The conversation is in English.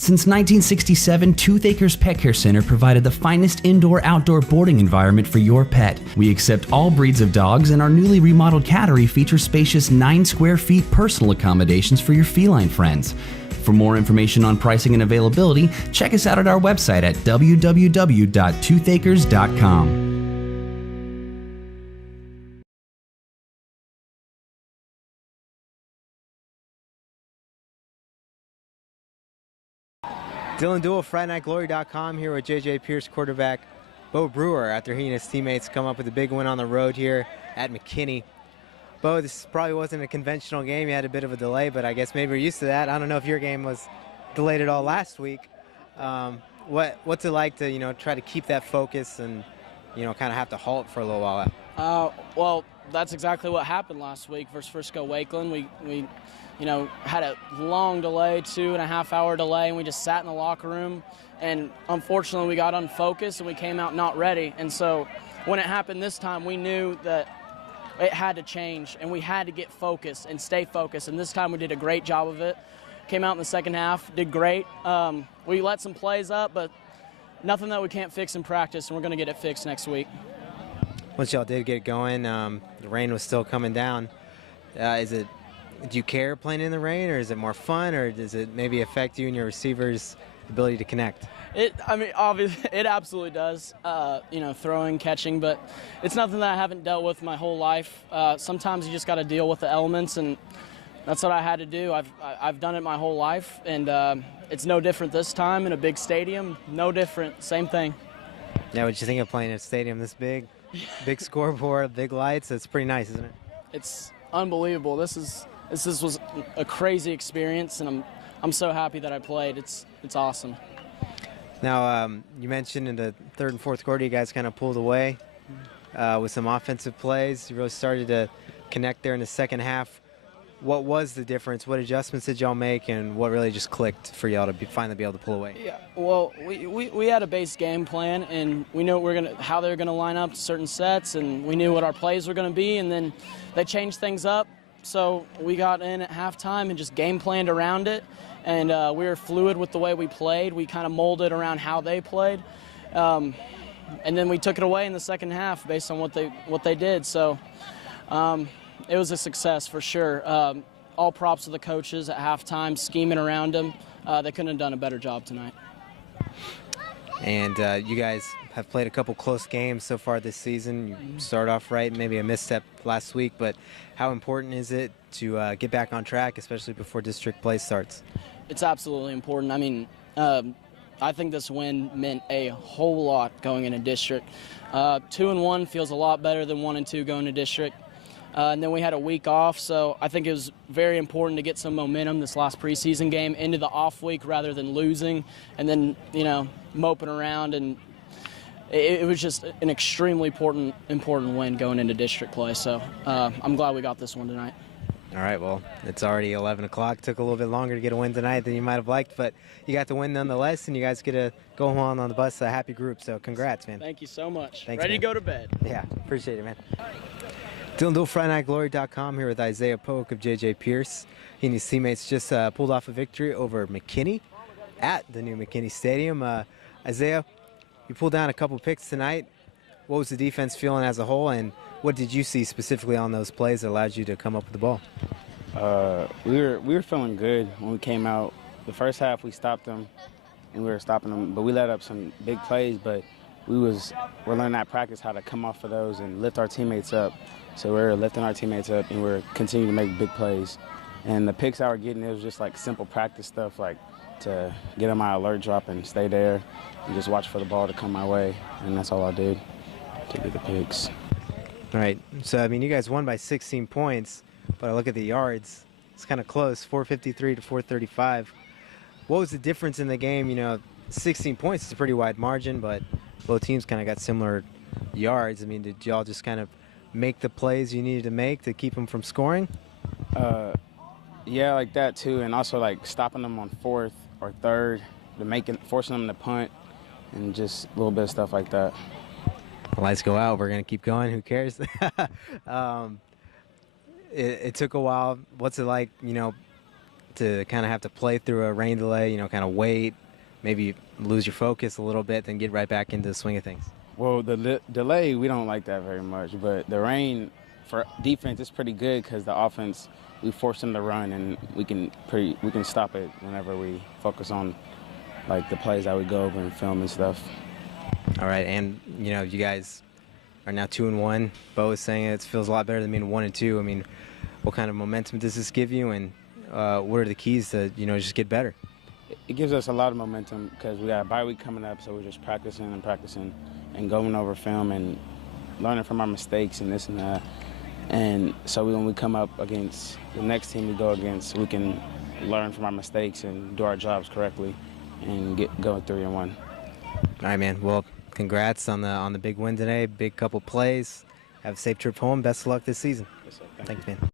Since 1967, Toothacres Pet Care Center provided the finest indoor-outdoor boarding environment for your pet. We accept all breeds of dogs, and our newly remodeled cattery features spacious 9 square feet personal accommodations for your feline friends. For more information on pricing and availability, check us out at our website at www.toothacres.com. Dylan Duell, FridayNightGlory.com, here with J.J. Pearce quarterback Bo Brewer after he and his teammates come up with a big win on the road here at McKinney. Bo, this probably wasn't a conventional game. You had a bit of a delay, but I guess maybe you're used to that. I don't know if your game was delayed at all last week. What's it like to, try to keep that focus and, kind of have to halt for a little while? Well, that's exactly what happened last week versus Frisco Wakeland. We had a long delay, 2.5-hour delay, and we just sat in the locker room. And unfortunately, we got unfocused and we came out not ready. And so when it happened this time, we knew that it had to change and we had to get focused and stay focused. And this time we did a great job of it. Came out in the second half, did great. We let some plays up, but nothing that we can't fix in practice, and we're going to get it fixed next week. Once y'all did get going, the rain was still coming down. Do you care playing in the rain, or is it more fun, or does it maybe affect you and your receivers' ability to connect? Obviously, it absolutely does, throwing, catching, but it's nothing that I haven't dealt with my whole life. Sometimes you just got to deal with the elements, and that's what I had to do. I've done it my whole life, and it's no different this time in a big stadium. No different, same thing. Yeah, what you think of playing in a stadium this big? Big scoreboard, big lights. It's pretty nice, isn't it? It's unbelievable. This was a crazy experience, and I'm so happy that I played. It's awesome. Now, you mentioned in the third and fourth quarter, you guys kind of pulled away with some offensive plays. You really started to connect there in the second half. What was the difference? What adjustments did y'all make, and what really just clicked for y'all to finally be able to pull away? Yeah, well, we had a base game plan, and we knew how they were gonna line up certain sets, and we knew what our plays were gonna be, and then they changed things up. So we got in at halftime and just game planned around it, and we were fluid with the way we played. We kind of molded around how they played, and then we took it away in the second half based on what they did. So it was a success for sure. All props to the coaches at halftime, scheming around them. They couldn't have done a better job tonight. And you guys have played a couple close games so far this season. You start off right, maybe a misstep last week, but how important is it to get back on track, especially before district play starts? It's absolutely important. I think this win meant a whole lot going into district. 2-1 feels a lot better than 1-2 going to district. And then we had a week off, so I think it was very important to get some momentum this last preseason game into the off week rather than losing and then, moping around. And it was just an extremely important win going into district play. So I'm glad we got this one tonight. All right, well, it's already 11 o'clock. Took a little bit longer to get a win tonight than you might have liked, but you got the win nonetheless, and you guys get to go home on the bus a happy group. So congrats, man. Thank you so much. Thanks, Ready man. to go to bed. Yeah, appreciate it, man. Dylan Duell, FridayNightGlory.com, here with Isaiah Polk of J.J. Pearce. He and his teammates just pulled off a victory over McKinney at the new McKinney Stadium. Isaiah, you pulled down a couple picks tonight. What was the defense feeling as a whole, and what did you see specifically on those plays that allowed you to come up with the ball? We were feeling good when we came out. The first half we stopped them, and we were stopping them, but we let up some big plays. But we're learning at practice how to come off of those and lift our teammates up. So we're lifting our teammates up, and we're continuing to make big plays. And the picks I were getting, it was just like simple practice stuff, like to get on my alert drop and stay there and just watch for the ball to come my way. And that's all I did to get the picks. All right. So, you guys won by 16 points, but I look at the yards. It's kind of close, 453 to 435. What was the difference in the game? 16 points is a pretty wide margin, but both teams kind of got similar yards. Did y'all just kind of make the plays you needed to make to keep them from scoring? Yeah, like that too, and also like stopping them on fourth or third, forcing them to punt, and just a little bit of stuff like that. Lights go out. We're gonna keep going. Who cares? It took a while. What's it like? to kind of have to play through a rain delay, kind of wait, maybe lose your focus a little bit, then get right back into the swing of things? Well, the delay, we don't like that very much, but the rain for defense is pretty good because the offense, we force them to run, and we can stop it whenever we focus on like the plays that we go over and film and stuff. All right, and you guys are now 2-1. Bo is saying it feels a lot better than being 1-2. I mean, what kind of momentum does this give you, and what are the keys to just get better? It gives us a lot of momentum because we got a bye week coming up, so we're just practicing and going over film and learning from our mistakes and this and that. And so when we come up against the next team we go against, we can learn from our mistakes and do our jobs correctly and go 3-1. All right, man. Well, congrats on the big win today. Big couple plays. Have a safe trip home. Best of luck this season. Yes, sir. Thanks, man.